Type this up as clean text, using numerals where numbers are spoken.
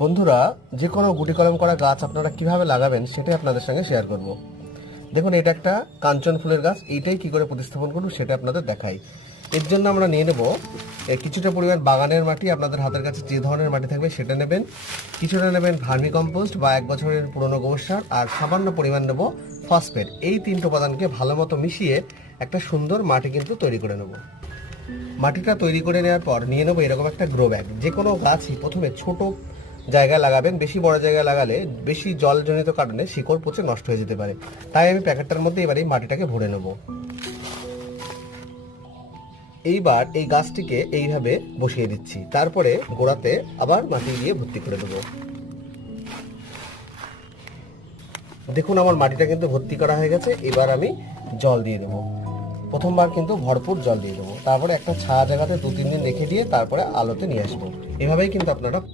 বন্ধুরা, যে কোনো গুটি কলম করা গাছ আপনারা কিভাবে লাগাবেন সেটাই আপনাদের সঙ্গে শেয়ার করব। দেখুন, এটা একটা কাঞ্চন ফুলের গাছ। এইটাই কি করে প্রতিস্থাপন করব সেটা আপনাদের দেখাই। এর জন্য আমরা নিয়ে নেব কিছুটা পরিমাণ বাগানের মাটি। আপনাদের হাতের কাছে যে ধরনের মাটি থাকবে সেটা নেবেন। কিছুটা নেবেন ভার্মি কম্পোস্ট বা 1 বছরের পুরনো গোবর সার, আর সামান্য পরিমাণ নেব ফসফেট। এই 3টি উপাদানকে ভালো মতো মিশিয়ে একটা সুন্দর মাটি কিন্তু তৈরি করে নেব। মাটিটা তৈরি করে নেওয়ার পর নিয়ে নেবো এরকম একটা গ্রো ব্যাগ। যে কোনো গাছই প্রথমে ছোট জায়গায় লাগাবেন। বেশি বড় জায়গায় লাগালে বেশি জলজনিত কারণে শিকড় পচে নষ্ট হয়ে যেতে পারে। তাই আমি প্যাকেটটার মধ্যে এবার এই মাটিটাকে ভরে নেব। এইবার এই গাছটিকে এইভাবে বসিয়ে দিচ্ছি, তারপরে গোড়াতে আবার মাটি দিয়ে ভর্তি করে দেবো। দেখুন, আমার মাটিটা কিন্তু ভর্তি করা হয়ে গেছে। এবার আমি জল দিয়ে দেবো। প্রথমবার কিন্তু ভরপুর জল দিয়ে দেবো, তারপরে একটা ছায়া জায়গাতে 2-3 দিন রেখে দিয়ে তারপরে আলোতে নিয়ে আসবো। এভাবেই কিন্তু আপনারা